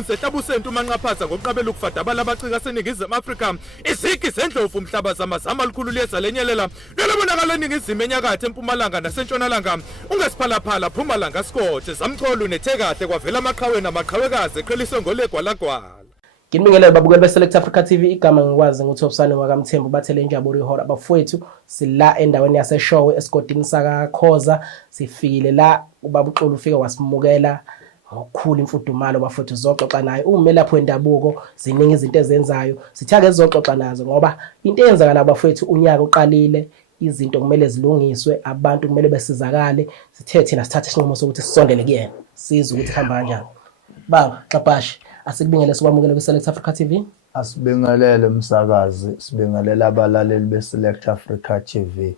usehlabuseni umanqaphatha ngokuqabela ukufadabala abacika seningizimu Afrika izigi zendlovu umhlaba zamazama likhulu lezalenyelela lolobonakala eningizimu enyakatho empumalanga nasentshonalanga ungesiphalaphala Mpumalanga Scotch zamcholo nethekahle kwavela amaqhawe namaqhawekazi eqheliswe ngolegwalagwala. Nginibingelele babukeli beSelect Africa TV igama ngikwazi nguthi obusane wakamthembu bathele injabulo ihora bafowethu sila endaweni yaseshowe esigodini saka Khoza sifikile la ubaba uXulu ufika wasimukela ngokukhulu imfudumalo bafowethu zoxoxa naye umelaphi wendabuko ziningi izinto ezenzayo sithake sizoxoxa nazo ngoba into eyenzakala abafowethu unyaka uqalile izinto kumele zilungiswe abantu kumele besizakale sithe thina sithathe isinqumo sokuthi sisondele kuyena sizwe ukuthi hamba kanjani. Baba Xabashi asikubingelele sikwamukele kwiSelect Africa TV. Asibingelele umsakazi sibingelela abalaleli beSelect Africa TV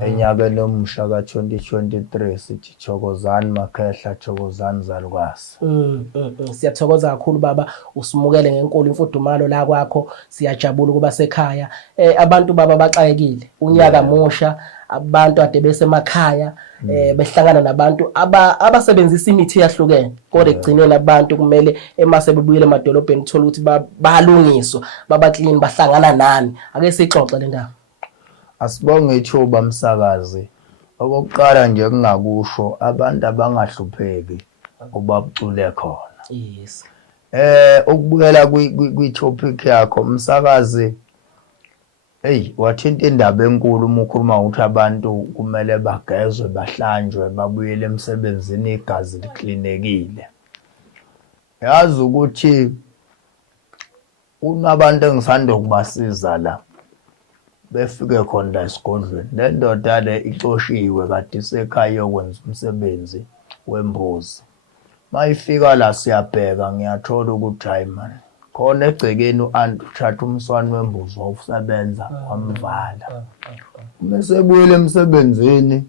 enyakeni omusha ka2023 sithi thokozani makhehla thokozani zalukwazi. Siyathokoza kakhulu baba usimukele ngenkulu imfudumalo la kwakho siyajabula kuba sekhaya abantu baba baxakekile unyaka musha abantu ade besemakhaya behlangana nabantu abasebenzisa imithi yahlukene kodwa egcineni abantu kumele emase bebuyele emadolobheni uthola ukuthi balungiswa baba clean bahlangana nani ake sixoxe le ndaba. Asibonge ithuba msakazi okokuqala nje kungakusho abantu abangahlupheki obabucule khona. Yes. Ukubukela kwi-topic yakho msakazi wathinta indaba enkulu uma ukhuluma ukuthi abantu kumele bagezwe bahlanjwe babuyele emsebenzini igazi liklinekile. Yazi ukuthi unabantu engisanda ukubasiza la befike khona esigodlweni le ndoda le ixoshiwe kade isekhaya yokwenza umsebenzi wembuzi mayifika la siyabheka ngiyathola ukuthi hayi man khona egcekeni uthatha umswane wembuzi wawusebenza wamvala mesebuyele emsebenzini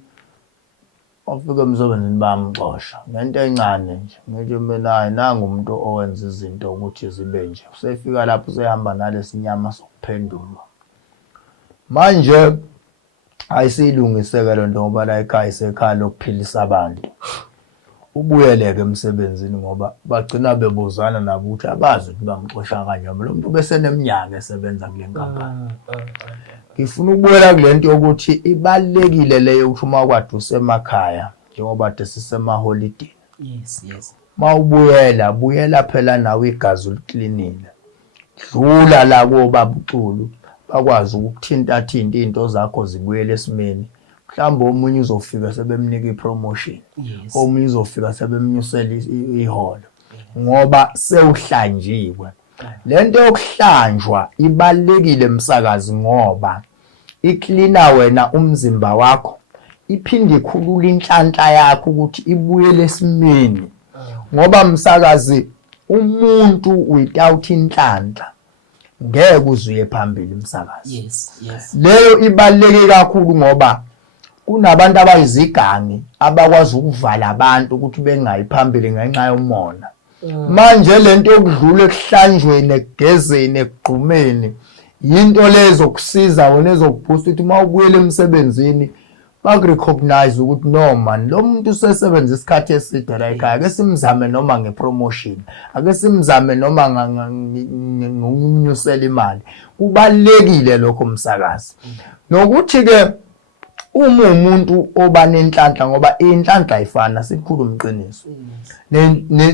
wafika emsebenzini bamxosha ngento encane nje ngithi mina nanga umuntu owenza izinto ukuthi zibe nje usefika lapho usehamba nalesinyama sokuphendulwa manje ayisilungisekelo njengoba la ekhaya isekhaya lokuphilisa abantu ubuyeleke emsebenzini ngoba bagcina bebuzana nabo ukuthi abazi ukuthi bamxosha kanjani lo muntu bese neminyaka esebenza kule nkampani. Ngifuna ukubuyela kule nto ukuthi ibalekile leyo ukuthi uma kwade usemakhaya njengoba ade sisema holiday. Yes. Buyela phela nawe igazi uliklinile. Dlula la koBaba uXulu bakwazi ukuthinta into zakho zibuyele esimeni. Mhlawumbe omunye uzofika sebemnika ipromotion. Omunye uzofika sebemnyusela iholo. Ngoba sewuhlanjiwe. Lento yokuhlanjwa ibalekile msakazi ngoba iklina wena umzimba wakho iphinde ikhulula inhlanhla yakho ukuthi ibuyele esimeni. Ngoba msakazi umuntu without inhlanhla ngeke uzuye phambili msakazi. Yes. Leyo ibaleke kakhulu ngoba kunabantu abayizigangi abakwazi ukuvala abantu ukuthi bengayi phambili ngenxa yomona. Manje lento yokudlula ekuhlanjweni ekugezeni ekugqumeni into lezo kusiza wena ezokuboost ukuthi mawubuyele emsebenzini bakurecognize ukuthi no man lo muntu usesebenza isikhathi eside la ekhaya ake simzame noma ngepromotion ake simzame noma ngumnyusela imali. Kubalekile lokho msakazi nokuthi ke uma umuntu obanenhlanhla ngoba inhlanhla ayifana sikhulu umqiniso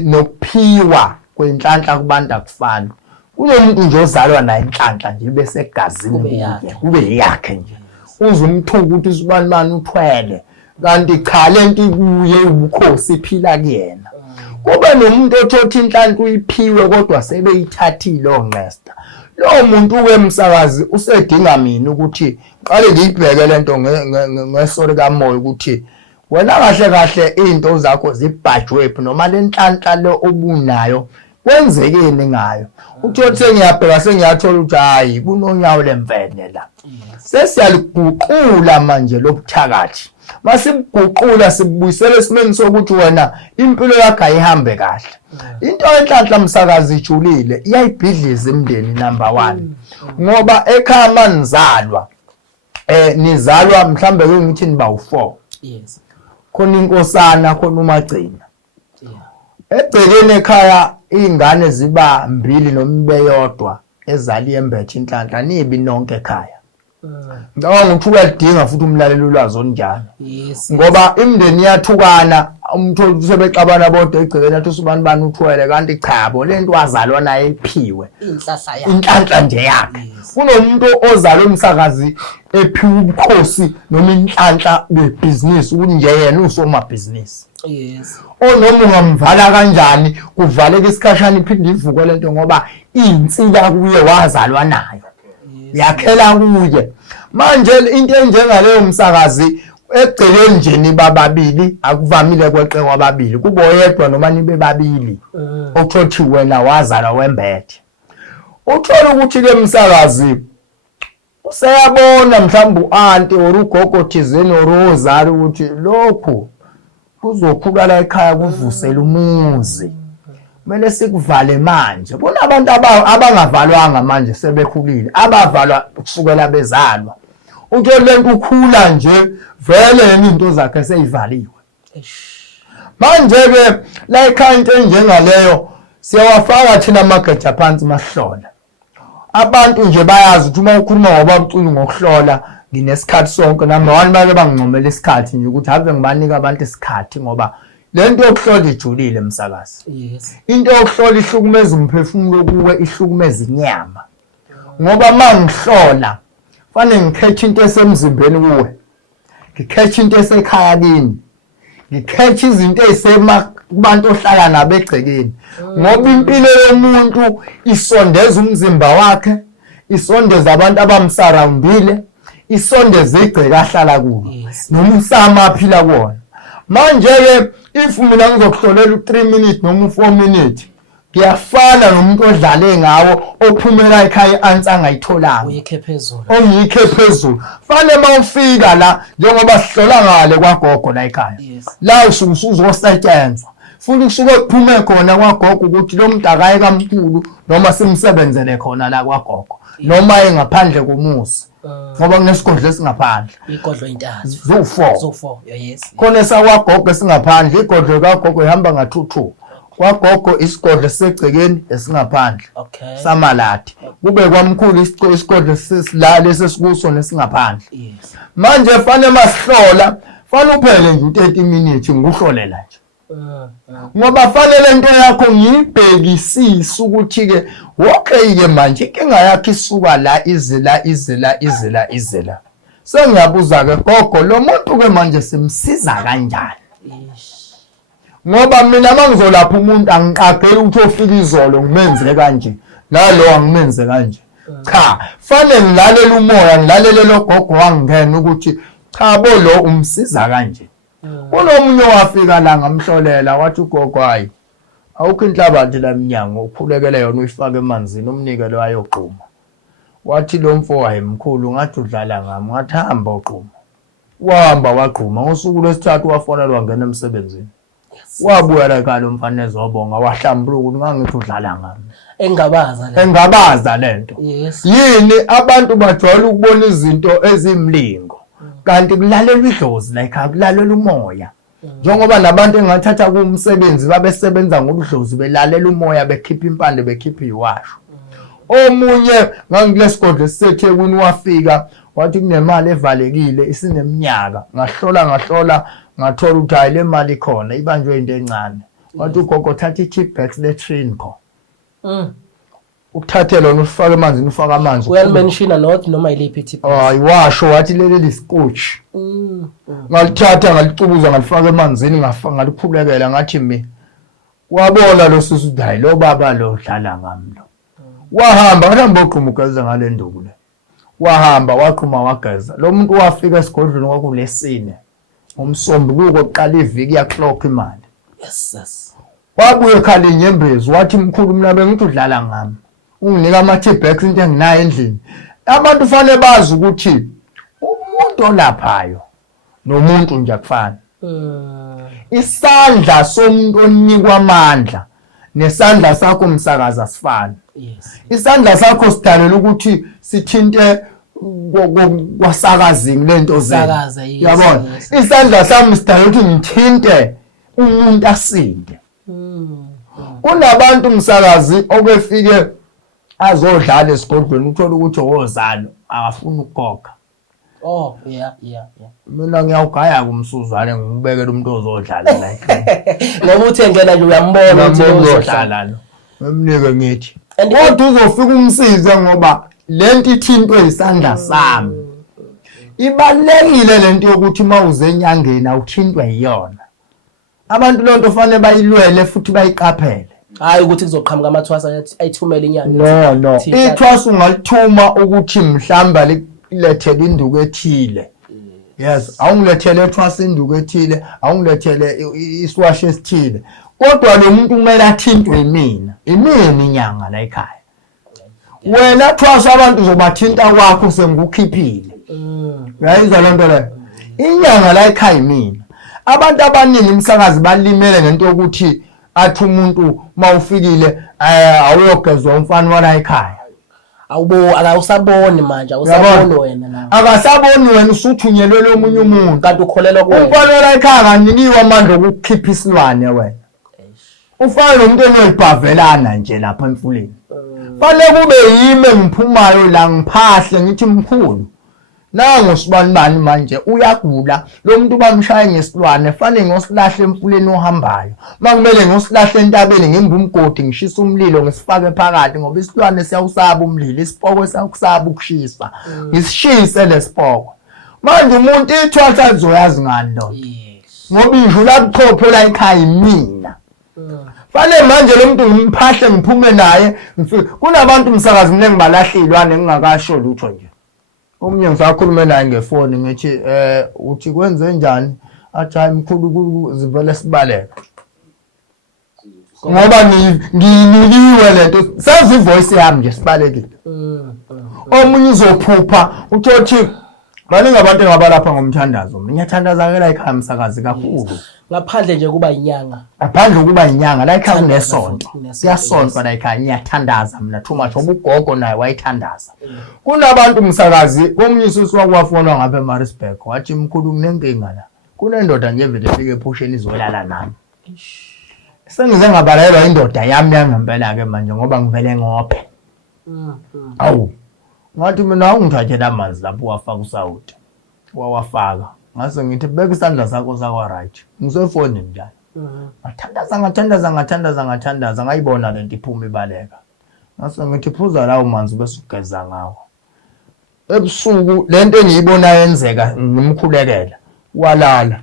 nokuphiwa kwenhlanhla kubantu akufani. Kunomuntu nje ozalwa nayo inhlanhla nje bese egazini kube yakhe nje uzumthuka ukuthi usibani uthwele kanti cha lento ikuye ubukhosi iphila kuyena. Kube nomuntu othotha inhlanhla uyiphiwe kodwa sebeyithathile ongesta. Lo muntu wemsakazi usedinga mina ukuthi qale ngiyibheke lento ngesori kamoya ukuthi wena kahle into zakho zibhajwe noma lenhlanhla le obunayo kwenzekeni ngayo. Uthi ngiyabheka sengiyathola ukuthi hayi kunonyawo lemfene la. Sesiyaliguqula manje lobuthakathi. Masibhuqula sibuyisele esimeni sokuthi wena impilo yakho ayihambe kahle. Into enhlanhla msakazi ijulile iyayibhidliza imndeni number 1 ngoba ekhaya manizalwa nizalwa mhlambe ke ngithi niba u4. Yes. Khona inkosana khona umagcina. Egcekeni ekhaya ingane ziba 2 noma beyodwa ezali embethe inhlanhla nibi nonke ekhaya. Ngicabanga ukuthi uyalidinga futhi umlaleli ulwazi onjalo. Ngoba imindeni iyathukana umtholo sebexabana bodwa egcekeni athi usubani uthwele kanti cha bo lento wazalwa naye iphiwe inhlanhla nje yakhe. Kunomuntu ozalwe umsakazi ephiwe ubukhosi noma inhlanhla bebusiness ukuthi nje yena usomabhizinisi. Noma ungamvala kanjani kuvaleka isikhashana iphinde ivuke lento ngoba insika kuye wazalwa nayo. Yakhela kuye. Manje into enjengaleyo umsakazi egcekeni nje niba babili akuvamile kweqe kwababili kubo yedwa noma nibe babili okuthothi wena wazalwa wembethe. Uthola ukuthi ke umsakazi useyabona mhlawumbe uanti or ugogo thizeni or ozali ukuthi lokho kuzokhula la ekhaya kuvusela umuzi. Kumele sikuvale manje. Bona abantu abangavalwanga manje sebekhulile abavalwa kusukela bezalwa. Utho lento ukhula nje vele into zakhe seyivaliwe. Manje ke la ekhaya into enjengaleyo siyawafaka thina amageja phansi masihlola. Abantu nje bayazi ukuthi uma ukhuluma ngobabculi ngokuhlola nginesikhathi sonke number 1 bake bangincomela isikhathi nje ukuthi ave ngibanika abantu isikhathi ngoba lento yokuhlola ijulile umsakazi. Into yokuhlola ihlukumeza umphefumulo kuwe ihlukumeza inyama. Ngoba mangihlola fanele ngikhethe into esemzimbeni kuwe. Ngikhethe into esekhaya kini. Ngikhethe izinto kubantu ohlala nabo egcekeni. Ngoba impilo yomuntu isondeza umzimba wakhe, isondeza abantu abamsurroundile, isondeza igceke ahlala kulo. Noma usama aphila kuona. Manje ke if mina ngizokuhlolela u3 minutes noma u4 minutes ngiyafana nomuntu odlale ngawo ophumela ekhaya answer angayitholanga. Ongikhe phezulu. Fanele mawufika la njengoba sihlola ngale kwagogo la ekhaya. La usuzosetshenzwa. Futhi kusuke kuphume khona kwagogo ukuthi lo muntu akaye kaMkhulu noma simsebenzele khona la kwagogo noma engaphandle komuzi. Ngoba kunesigodlo esingaphandle. Igodlo intathu. Zo4. Yes. Khona esakwagogo esingaphandle igodlo kagogo ihamba nga2. Kwagogo isigodlo sesegcekeni esingaphandle. Samaladi. Kube kwaMkhulu isigodlo sesilale esesikuso nesingaphandle. Manje fanele masihlola, fanele uphele nje u30 minutes ngikuhlolela nje. Ngoba fanele into yakho ngiyibhekisise ukuthi ke okay ke manje inkinga yakho isuka la izela. Sengiyabuza ke gogo lo muntu ke manje simsiza kanjani? Ngoba mina mangizolapha umuntu angiqagela ukuthi ofika izolo ngimenze kanje nalo angimenze kanje. Cha, fanele ngilalela umoya ngilalele lo gogo wangena ukuthi cha bo lo umsiza kanje. Kunomunye wafika la ngamhlolela wathi ugogo hayi awukho inhlabathi la eminyango uphulekele yona uyifaka emanzini umnike lo ayogquma. Wathi lo mfo wayemkhulu ngathi udlala ngami ngathi hamba uqhuma. Wahamba waqhuma ngosuku lwesithathu wafonelwa ngena emsebenzini. Wabuya la ekhaya lo mfana ezobonga wahlambuluka ukuthi ngangithi udlala ngami. Engabaza lento. Yini abantu bajwayele ukubona izinto ezimlingo. Kanti kulalelwa idlozi la ekhaya kulalela umoya. Njengoba nabantu engathatha kumsebenzi babesebenza ngobudlozi belalela umoya bekhipha impande bekhipha iwasho. Omunye ngangilesigodlo siseThekwini wafika wathi kunemali evalekile isineminyaka ngahlola ngathola ukuthi hayi le mali khona ibanjwe into encane. Wathi ugogo thatha i-chip bags le-train kho. Ukuthathe lona ufake emanzini ufaka amanzi. Uyalimentiona not noma iliphi i-tip. Hayi washo wathi leli scotch. Ngalithatha ngalicubuza ngalifaka emanzini ngaliphulekela ngathi mina. Wabona lo susu hayi lo baba lo dlala ngami lo. Wahamba ngambogqumugeza ngale nduku le. Wahamba waqhuma wageza. Lo muntu wafika esigodlweni kwakulesine. Umsombuluko oqala iviki ya-clock imali. Yes. Wabuye ekhaya inyembezi wathi mkhulu mina bengithi udlala ngami. Unginika ama-T-bags into enginayo endlini. Abantu fanele bazi ukuthi umuntu olaphayo nomuntu nje akufani. Isandla somuntu onikwa amandla nesandla sakho umsakaza sifana. Isandla sakho sidalela ukuthi sithinte kwasakazini lento zenu. Yabona? Isandla sami sidalela ukuthi ngithinte umuntu asinde. Kunabantu umsakazi obefike azodlala esigodlweni uthola ukuthi owozalo akafuni ukukhokha. Oh yeah. Mina ngiyawugaya kumsuzwane ngikubekela umuntu ozodlala la ekhaya. Ngoba uthengela nje uyambona ukuthi uzodlala lo. Ngimnike ngithi. Kodwa uzofika umsize ngoba lento ithintwe isandla sami. Ibalekile lento yokuthi mawuze enyangeni awuthintwe yiyona. Abantu lonto fanele bayilwele futhi bayiqaphele. Hayi ukuthi kuzoqhamuka amathwasa ayithumele inyanga. No. Ithwasa ungalithuma ukuthi mhlamba lethele induku ethile. Yes, awungilethele ethwasa induku ethile, awungilethele iswash esithile. Kodwa lo muntu kumele athintwe yimina. Imini inyanga la ekhaya. Wena thwasa abantu uzobathinta kwakho sengukhiphile. Uyayizwa loo nto leyo? Inyanga la ekhaya yimina. Abantu abaningi umsakazi balimele ngento yokuthi athi umuntu mawufikile awuyogezwa umfana wala ekhaya. Awusaboni manje, awusaboni wena nawe. Akasaboni wena usuthunyelwe lo munye umuntu. Kanti ukholelwa kuwena. Umfana wala ekhaya kanikiwe amandla okukhipha isilwane wena. Ufana nomuntu enolibhavelana nje lapha emfuleni. Fanele kube yime ngiphumayo la ngiphahle ngithi mkhulu. Nango sibanibani manje uyagula lo muntu bamshaya ngesilwane fanele ngosilahle emfuleni ohambayo. Makumele ngosilahle entabeni ngimba umgodi ngishisa umlilo ngisifake phakathi ngoba isilwane siyawusaba umlilo, isipoko siyakusaba ukushisa. Ngisishise lesipoko. Manje umuntu ithwasa lizoyazi ngani lo? Ngoba indlu labuchopho la ekhaya imina. Fanele manje lo muntu ngimphashe ngiphume naye. Kunabantu umsakazi mine ngibalahlilwane ngingakasho lutho nje. Omunye ngisakhuluma naye ngefoni ngithi uthi kwenze njani? Athi hayi mkhulu zivele sibaleka. Ngoba nginikiwe lento sazi ivoice yami nje sibalekile. Omunye uzophupha uthi baningi abantu engabalapha ngomthandazo. Ngiyathandaza ke la ekhaya umsakazi kakhulu. Ngaphandle nje kuba inyanga. Ngaphandle kuba inyanga la ekhaya kunesonto. Siyasontwa la ekhaya ngiyathandaza mina too much ubugogo naye wayithandaza. Kunabantu umsakazi komunye isisi wakwafonwa ngapha eMaritzburg wathi mkhulu kunenkinga la. Kunendoda nje vele efike ephusheni izolala nami. Sengize ngabalelwa indoda yami yangempela ke manje ngoba ngivele ngophe. Awu. Ngathi mina awungithathela amanzi lapho wafaka usawuti. Wawafaka. Ngase ngithi beka isandla sakho sakwa right. Ngisefonini njalo. Ngathandaza ngayibona lento iphuma ibaleka. Ngase ngithi phuza lawo manzi bese ugeza ngawo. Ebusuku lento engiyibona yenzeka ngimkhulekela. Walala.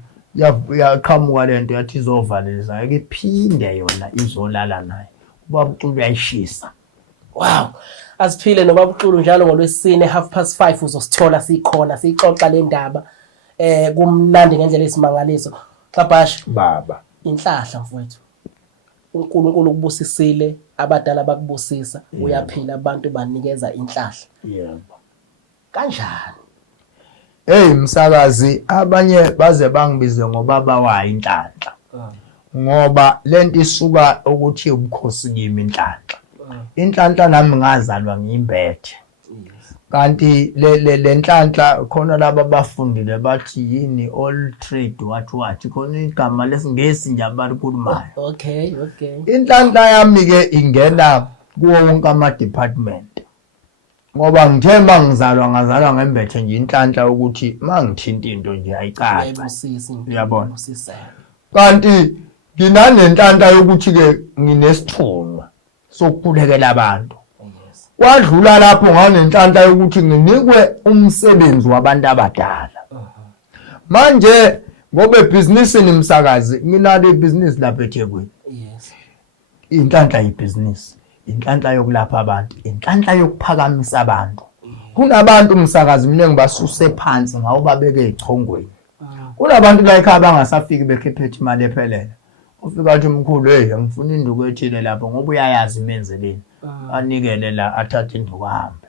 Yaqhamuka lento yathi izovalelisa ake iphinde yona izolala naye. Ubaba uCulu uyayishisa. Wow. Asiphile noBaba uCulu njalo ngolwesine 5:30 uzosithola sikhona sixoxa le ndaba. Kumnandi ngendlela esimangaliso. Xabasha baba inhlahla mfowethu. uNkulunkulu ukubusisile, abadala bakubusisa, uyaphila abantu banikeza inhlahla. Yebo. Kanjani? Hey msakazi, abanye baze bangibize ngoba bawa inhlanhla. Ngoba lento isuka ukuthi ubukhosi kimi inhlanhla. Inhlanhla nami ngazalwa ngiyimbethe. Kanti le nhlanhla khona laba bafundile bathi yini all trade wathi khona igama lesingesi nje abalikhulumayo. Okay. Inhlanhla yami ke ingena kuwo wonke ama department. Ngoba ngithemba ngazalwa ngembethe nje inhlanhla ukuthi mangithinta into nje ayicaca. Uyabona. Kanti nginanenhlanhla yokuthi ke nginesithunga sokukhulekela abantu. Kwadlula lapho nganenhlanhla yokuthi nginikwe umsebenzi wabantu abadala. Manje ngoba ebhizinisini umsakazi nginalo ibhizinisi lapha eThekwini. Yes. Inhlanhla yibhizinisi, inhlanhla yokulapha abantu, inhlanhla yokuphakamisa abantu. Kunabantu umsakazi mina ngibasuse phansi ngawo babeke ezichongweni. Kunabantu la ekhaya bangasafiki bekhiphethe imali ephelele. Ufika athi mkhulu hey ngifuna induku ethile lapho ngoba uyayazi imenzeleni. Anikele la athathe induku ahambe.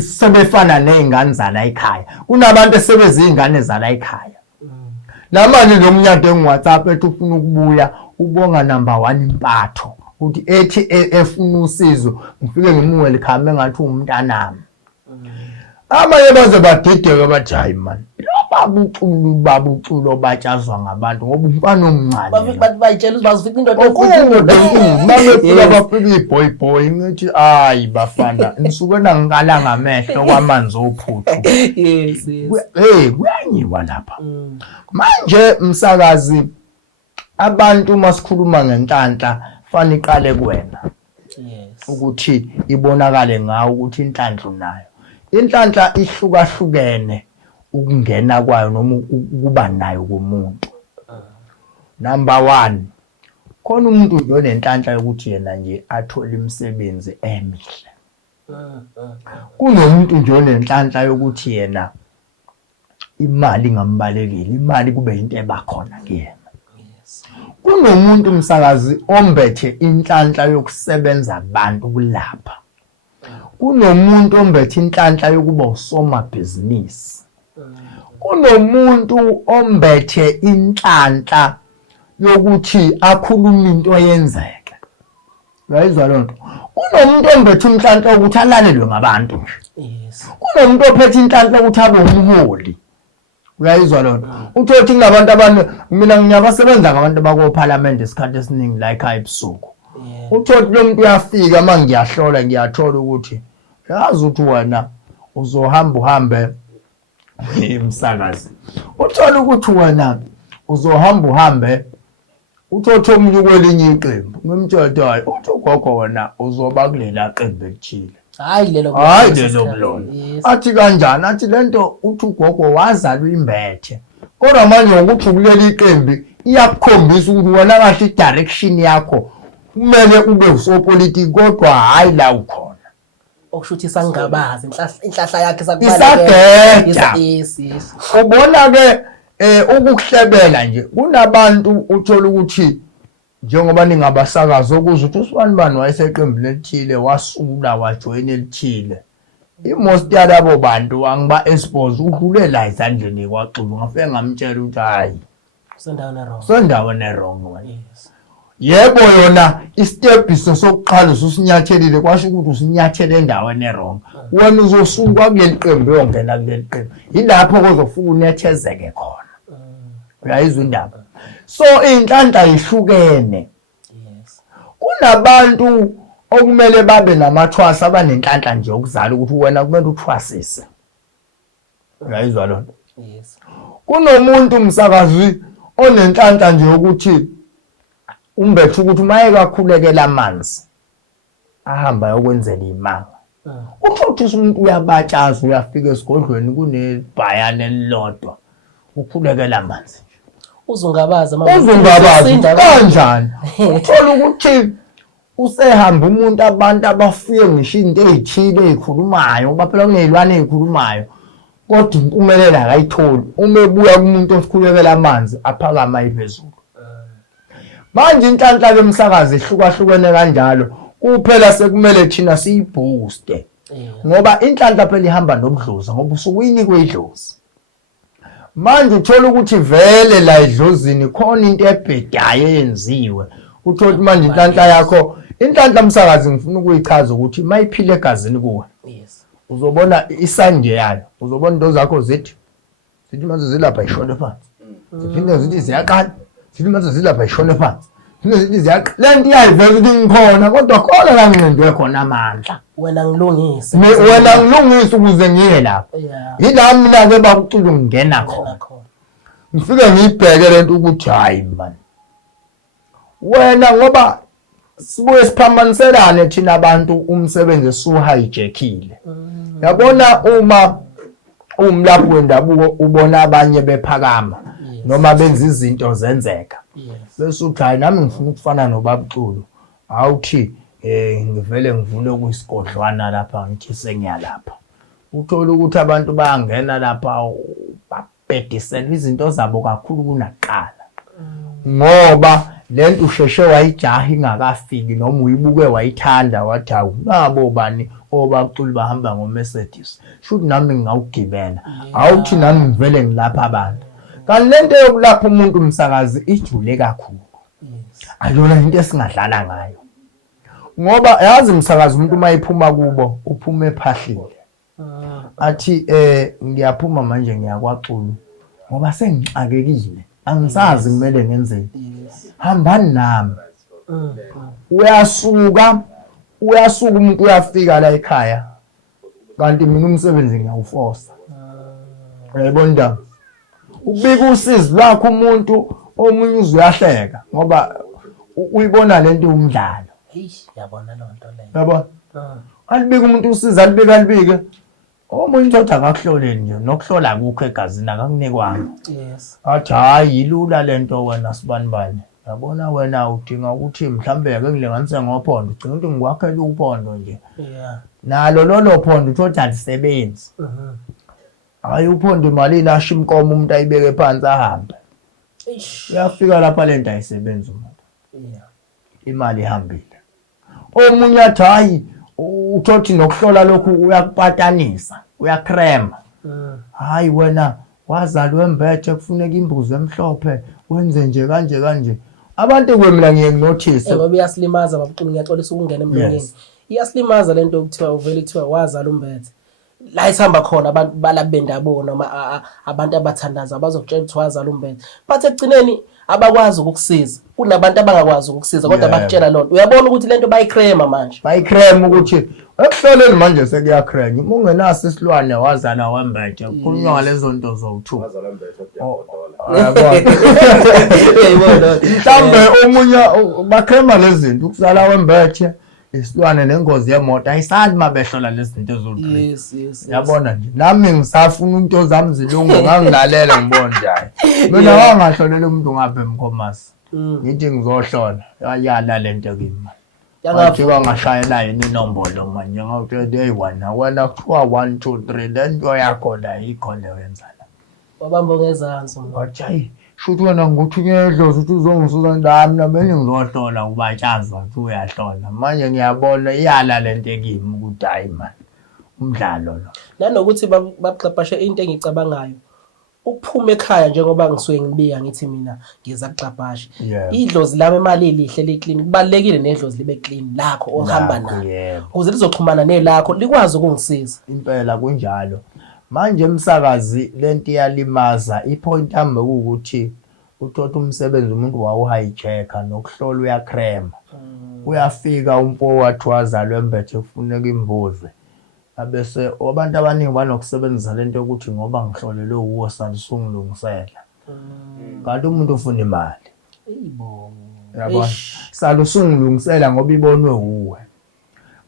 Sebefana nezingane zala ekhaya. Kunabantu sebezingane zala ekhaya. Namanje lo mnyaka engiWhatsApp ethi ufuna ukubuya ubonga number 1 impatho. Uthi ethi efuna usizo ngifike ngimuwelcome engathi umntanami. Abanye baze badideke bathi hayi man. babuculo obatshazwa ngabantu ngoba umfana omncane bafike bathi bayitshela ukuthi bazifica indoda okuyendoda enkulu mabefika bafika iboy ngithi hayi bafana nisuke nangikala ngamehlo kwamanzi ophuthu yes kuyanyiwa lapha manje msakazi abantu masikhuluma ngenhlanhla fana iqale kuwena ukuthi ibonakale ngawo ukuthi inhlanhla unayo inhlanhla ihlukahlukene ukungena kwayo noma ukuba nayo kumuntu number 1 khona umuntu nje onenhlanhla yokuthi yena nje athole imisebenzi emihle kunomuntu nje onenhlanhla yokuthi yena imali ingambalekile imali kube into ebakhona kuyena kunomuntu umsakazi ombethe inhlanhla yokusebenza abantu kulapha kunomuntu ombethe inhlanhla yokuba usomabhizinisi kunomuntu ombethe inhlanhla yokuthi akhuluma into yenzeke uyayizwa lonto kunomuntu ombethe inhlanhla yokuthi alalelwe ngabantu kunomuntu ophethe inhlanhla yokuthi abe umholi uyayizwa lonto uthi kunabantu abantu mina ngiyabasebenza ngabantu bakophalamende isikhathi esiningi la ekhaya ebusuku uthi lo muntu uyafika manje ngiyahlola ngiyathola ukuthi yazi ukuthi wena uzohamba uhambe emsakazi uthola ukuthi wena uzohamba uhambe uthothi omunye kwelinye iqembu ngimtshela hayi uthi ugogo wena uzoba kulela qembu elithile hayi lelo kulona athi kanjani athi lento uthi ugogo wazalwa imbethe kodwa manje ukuthi kuleli iqembu iyakukhombisa ukuthi wena kahle direction yakho kumele ube usopolitiki kodwa hayi la ukhona okushuthi sangabazi inhlahla yakhe sakubala yes ubona ke ukuhlebela nje kunabantu uthola ukuthi njengoba ningabasakazi okuza ukuthi usibani wayeseqembini elithile wasula wajoyina elithile imost yalabo bantu angiba expose udlule la ezandleni kwaXulu ngafike ngamtshela ukuthi hayi sendaweni wrong wena yebo yona istephiso sokuqala usinyathelile kwasho ukuthi usinyathele endaweni wrong wena uzosuka kuleli qembu uyongena kuleli qembu yilapho kozofuna unethezeke khona uyayizwa indaba so inhlanhla ihlukene kunabantu okumele babe namathwasa abanenhlanhla nje okuzala ukuthi wena kumele uthwasise uyayizwa lonto kunomuntu umsakazi onenhlanhla nje ukuthi umbethe ukuthi maye kakhulekela amanzi ahamba yokwenzela imanga uthi umuntu uyabatshaza uyafika esigodlweni kunebhayane elilodwa ukhulekela amanzi uzungabaza kanjani uthola ukuthi usehamba umuntu abantu abafuye ngisho into ezithile ezikhulumayo ngoba phela kunezilwane ezikhulumayo kodwa impumelelo akayitholi uma ebuya kumuntu okhulekela amanzi aphakama iphezulu manje inhlanhla yomsakazi ehlukahlukene kanjalo kuphela sekumele thina siyibooste ngoba inhlanhla phela ihamba nobudlozi ngoba usukuyinikwe idlozi manje uthola ukuthi vele la idlozini khona into ebhedayo eyenziwe uthola manje inhlanhla yakho inhlanhla umsakazi ngifuna ukuyichaza ukuthi mayiphile egazini kuwe uzobona isanje yayo uzobona into zakho zithi manje zilapha ishone phansi ziphinde zithi ziyaqala zithi manje zilapha ishone phansi zithi ziyaqala lento iyayiveza ukuthi ngikhona kodwa khona la ngincindwe khona amandla wena ngilungise ukuze ngiye lapho yila mina ke bakucula ngingena khona ngifike ngibheke lento ukuthi hayi man wena ngoba sibuye siphambaniselane thina abantu umsebenzi esuhijackile yabona uma umlaphi wendabuko ubona abanye bephakama noma benza izinto zenzeka bese uthi hayi nami ngifuna ukufana nobabuculo awuthi ngivele ngivule kuyisigodlwana lapha ngithi sengiyalapha uthola ukuthi abantu bayangena lapha babhedisela izinto zabo kakhulu kunaqala ngoba lento usheshe wayijaha ingakafiki noma uyibuke wayithanda wathi hawu nabo bani obabuculi bahamba ngoMercedes should nami ngawugibela awuthi nami ngivele ngilapha abantu kanti lento yokulapha umuntu umsakazi ijule kakhulu ayona into esingadlala ngayo ngoba yazi umsakazi umuntu mayiphuma kubo uphuma ephahlile athi ngiyaphuma manje ngiyakwaXulu ngoba sengixakekile angisazi kumele ngenzeni. Hambani nami. Uyasuka umuntu uyafika la ekhaya kanti mina umsebenzi ngiyawuforsa. Uyayibona ukubika usizi lwakho umuntu omunye uyahleka ngoba uyibona lento umdlalo. Yabona lo nto leyo. Yabona? Alibika umuntu usiza alibike. Omunye uthatha akakuhloleni nje nokuhlola akukho egazini akakunekwanga. Yes. Athi hayi ilula lento wena sibanibani. Yabona wena udinga ukuthi mhlambe ake ngilinganise ngophondo ugcina ukuthi ngikwakhela uphondo nje. Yeah. Nalo lolo phondo uthola alisebenzi. Hayi uphondo imali ilasha inkomo umuntu ayibeke phansi ahambe. Uyafika lapha lento ayisebenzi umuntu. Yeah. Imali ihambile. Omunye athi hayi uthothi nokuhlola lokhu uyakupatanisa uyakrema. Hayi wena wazalwa embethe kufuneka imbuzi emhlophe wenze nje kanje. Abantu kwemina ngiye nginothise ngoba iyasilimaza babuqulu ngiyaxolisa ukungena emlonyeni. Iyasilimaza lento ukuthiwa uvela kuthiwa wazala umbethe. La isihamba khona abantu bala bendabuko noma abantu abathandaza abazokutshela ukuthi wazala umbethe. But ekugcineni abakwazi ukukusiza. Kunabantu abangakwazi ukukusiza kodwa bakutshela lonto. Uyabona ukuthi lento bayikrema manje. Bayikrema ukuthi ekuhloleni manje sekuyakrenya. Uma ungenaso isilwane wazala wembethe kukhulunywa ngalezo zinto zowu2. Wazala umbethe yabona. Mhlambe omunye bakrema lezi zinto ukuzala wembethe isilwane nengozi yemoto ayisali mabehlola lezi zinto zowu3. Yes. Yabona nje nami ngisafuna into zami zilunge ngangilalela ngibona njani. Mina wangahlolela umuntu ngapha eMkhomasi. Ngithi ngizohlola yala lento kimi. Yangafika ngashayela yini inombolo manje ngawuthi hey wena kuthiwa 1 2 3 lento yakho la ikho le wenzana. Wabamba ngezansi manje. Wathi shuthi wena nguthunyelwe edlozi uthi uzongisusa nami nami ngizohlola ubatshazwa ukuthi uyahlola. Manje ngiyabona iyala lento kimi ukuthi hayi man. Umdlalo lo. Nanokuthi babuxabhashe into engicabangayo. Ukuphuma ekhaya njengoba ngisuke ngibika ngithi mina ngiza kuxabhasha. Idlozi lami imali elihle leclean kubalekile nedlozi libe clean lakho ohamba nalo. Ukuze lizoxhumana nelakho likwazi ukungisiza. Impela kunjalo. Manje umsakazi lento iyalimaza ipoint yami ukuthi uthatha umsebenzi umuntu wawu hijacker nokuhlola uyakrema. Uyafika umpo wathi wazalwa embethe kufuneka imbuzi. Abese abantu abaningi banokusebenzisa lento ukuthi ngoba ngihlolele uwo salusungilungisela. Kanti umuntu ufuna imali. Yabona. Salusungilungisela ngoba ibonwe uwe.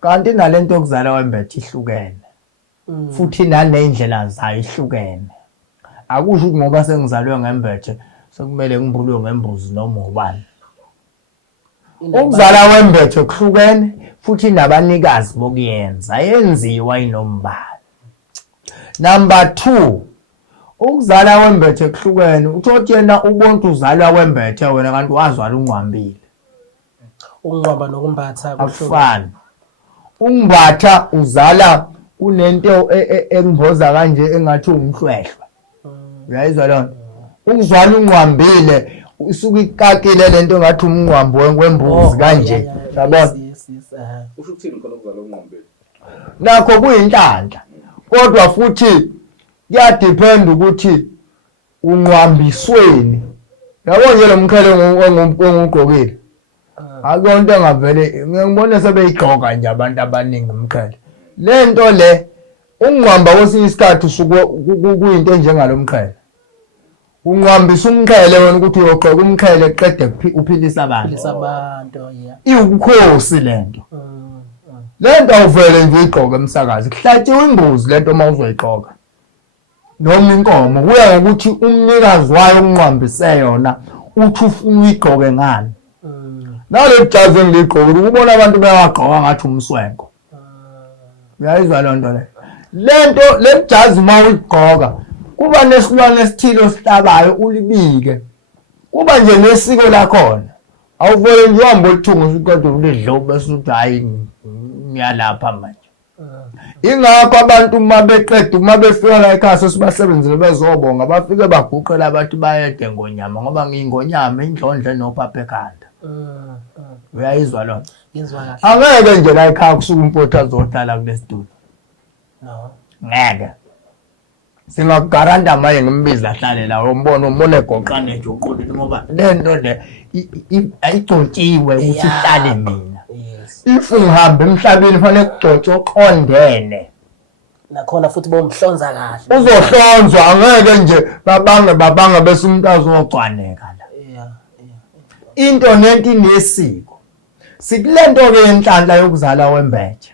Kanti nalento yokuzala wembethe ihlukene. Futhi nanendlela zayo ihlukene. Akusho ukuthi ngoba sengizalwe ngembethe sekumele ngibulwe ngembuzi noma ubani. Ukuzala wembethe kuhlukene futhi nabanikazi bokuyenza yenziwa inombala. Number 2 ukuzala wembethe kuhlukene uthothi yena ubonke uzalwa wembethe wena kanti wazwala ungqwambile. Ukunqwamba nokumbatha akufani. Umbatha uzala kunento engimboza kanje engathi umhlwehlwe. Uyayizwa lona? Ukuzwala ungqwambile usuke ikakile lento ngathi umngqwambo wembuzi kanje. Yabona? Usho ukuthini khona ukuzala ungqombeni? Nakho kuyinhlanhla. Kodwa futhi kuyadepend ukuthi unqwambisweni. Yabona nje lo mkhele engugqokile. Akonto engavele ngiyibona sebeyigqoka nje abantu abaningi umkhele. Lento le ungqwamba kwesinye isikhathi usuke kuyinto enjengalomkhele. Unqwambisa umkhele wena ukuthi uyogqoka umkhele qede uphilisa abantu. Iwukhosi lento. Lento awuvele nje uyigqoke emsakazi. Kuhlatshiwe imbuzi lento mawuzoyigqoka. Noma inkomo kuya ngokuthi umnikazi wayo unqwambise yona uthi ufuna uyigqoke ngani. Nalo jazi engigqoka ukubona abantu bayagqoka ngathi umswenko. Uyayizwa lonto le. Lento lejazi mawuyigqoka kuba nesilwane esithile osihlabayo ulibike. Kuba nje nesiko lakhona. Awuvele nje uhambe uthunga usuqeda ulidlo bese uthi hayi ngiyalapha manje. Ingakho abantu uma befika la ekhaya sesibasebenzile bezobonga bafike baguqela abantu bayede ngonyama ngoba ngingonyama indlondle nophapha ekhanda. Uyayizwa lo? Ngizwa kahle. Angeke nje la ekhaya kusuka umpotha azohlala kulesitulo. No. Ngeke. singakugaranta manje ngimbiza ahlale la umbone egoqane nje uqondile ngoba lento le ayigcotshiwe ukuthi ihlale mina. If ungihamba emhlabeni fanele kugcotshwe oqondene. Nakhona futhi bomhlonza kahle. Uzohlonzwa angeke nje babange bese umuntu azogcwaneka la. Into nento inesiko. Sikulento ke enhlanhla yokuzala wembethe.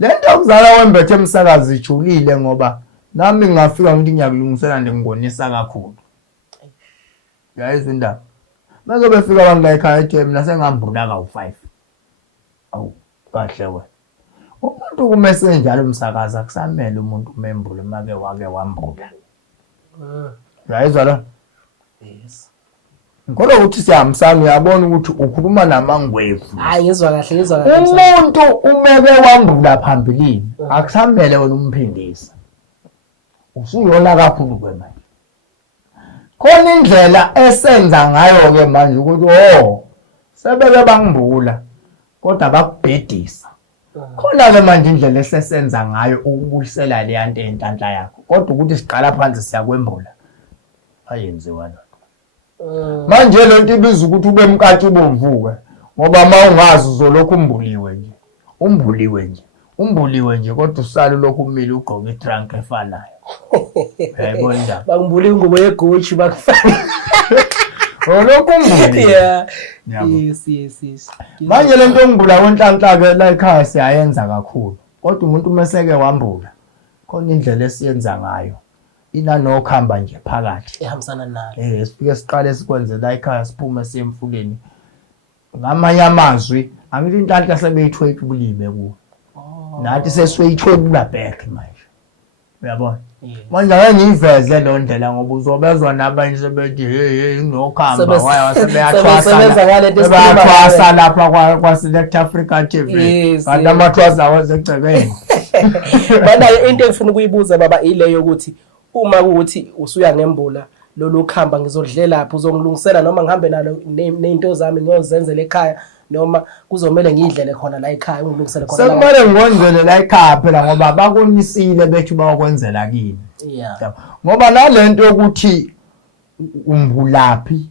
Lento yokuzala wembethe emsakazi ijulile ngoba nami ngafika ngithi ngiyakulungisela ngingonisa kakhulu. Guys indaba. Mase befika abantu la ekhaya ethi mina sengambula ka5. Awu kahle wena. Umuntu kumese njalo umsakaza kusamele umuntu umembule make wake wambula. Yayizwa la? Yes. Ngikholwa ukuthi siyamsana uyabona ukuthi ukhuluma namangwevu. Hayi ngizwa kahle. Umuntu umeke wambula phambilini akusamele wena umphindisa. Usuyona kakhulu kwemanje. Khona indlela esenza ngayo ke manje ukuthi sebeke bangibula kodwa bakubhedisa. Khona ke manje indlela esesenza ngayo ukubuyisela le yanto enhlanhla yakho. Kodwa ukuthi siqala phansi siyakwembula. Ayenziwa la. Manje lento ibiza ukuthi ube mkatshi bomvuke ngoba mawungazi uzolokhu umbuliwe nje kodwa usala lokhu umile ugqoka itrunk efanayo. Yayibona njani? Bangibule ingubo yeGucci bakufana. Olokhu umbuli. Yeah. Yes. Manje lento ngibula kwenhlanhla ke la ekhaya siyayenza kakhulu. Kodwa umuntu meseke wambula khona indlela esiyenza ngayo. Inanokhamba nje phakathi. Ehambisana nayo. Sifike siqale sikwenze la ekhaya siphume siye emfuleni. Ngamanye amazwi angithi inhlanhla sebeyithwethu bulibe kuwo. Nathi sesiyithwebula back manje. Uyabona? Manje ake ngiyiveze lo ndlela ngoba uzobezwa nabanye sebethi hey nginokhamba waya sebeyathwasa lapha kwa Select Africa TV. Kanti amathwasa awazegcekeni. Bana into engifuna ukuyibuza baba ileyo ukuthi uma ukuthi usuya ngembula lolu khamba ngizodlela lapho uzongilungisela noma ngihambe nalo nezinto zami ngiyozenzela ekhaya noma kuzomela ngidlele khona la ekhaya ungilungisele khona la. Sekumele ngiwenzele la ekhaya phela ngoba bakonisile bethi bayokwenzela kini. Yeah. Ngoba nalento yokuthi umbulaphi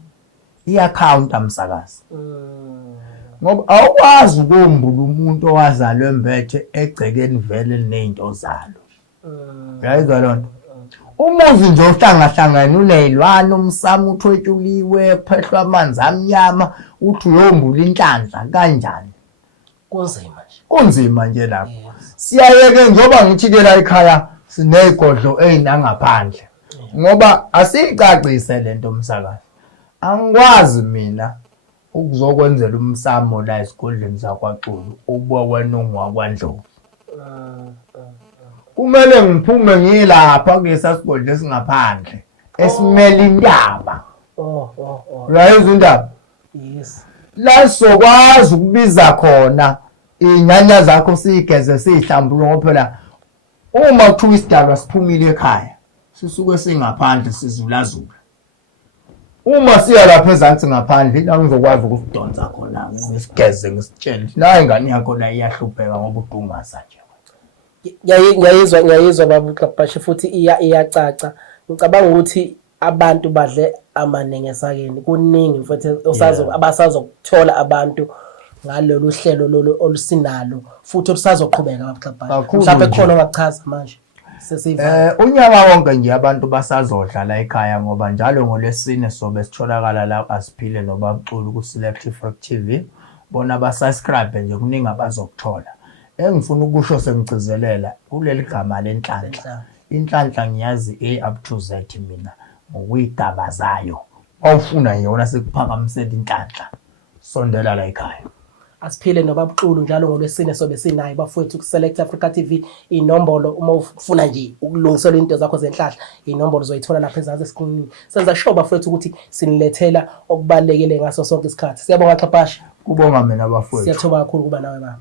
iaccount amsakazi. Ngoba awukwazi ukumbula umuntu owazalwe mbethe egcekeni vele nezinto zalo. Yayizwa lonto. Umuzi nje ohlangahlangana unezilwane umsamo uthwethuliwe kuphehlwa amanzi amnyama uthi uyombula inhlanhla kanjani kunzima nje lapho. Siyayeke njoba ngithi ke la ekhaya sinezigodlo ezinangaphandle ngoba asicacise lento umsakazi. Angikwazi mina ukuzokwenzela umsamo la esigodleni sakwaXulu ubuwa wena ongwakwandlovu. Kumele ngiphume ngilapha kulesasigodlo esingaphandle esimela intaba. Uyayizwa indaba? Yes. La sokwazi ukubiza khona inyanya zakho sigeze sihlambulule ngoba phela uma kuthiwa isidalwa siphumile ekhaya sisuke singaphandle sizulazula. Uma siya lapha ezansi ngaphandle la ngizokwazi ukusidonsa khona ngisigeze ngisitshele la ingane yakho la iyahlupheka ngoba udungasa nje. Ngiyayizwa Babu Xabashe futhi iyacaca. Ngicabanga ukuthi abantu badle amaningi esakeni kuningi futhi abasazokuthola abantu ngalolu hlelo lolu olusinalo futhi olusazoqhubeka Babu Xabashe. Mhlawumbe khona ongachaza manje. Unyaka wonke nje abantu basazodlala ekhaya ngoba njalo ngolesine sobe sitholakala la Asiphile noBabu ku Select Africa TV. Bona basubscribe nje kuningi abazokuthola. Engifuna ukusho sengicizelela kuleli gama lenhlanhla. Inhlanhla ngiyazi A up to Z mina ngokuyigaba zayo. Awufuna yona sekuphakamisela inhlanhla. Sondela la ekhaya. Asiphile noBabu njalo ngolwesine sobe sinayo bafowethu ku Select Africa TV inombolo uma ufuna nje ukulungisela into zakho zenhlahla inombolo uzoyithola lapha ezansi screen. Senza sure bafowethu ukuthi sinilethela okubalekile ngaso sonke isikhathi. Siyabonga Xabashe. Kubonga mina bafowethu. Siyathoba kakhulu kuba nawe baba.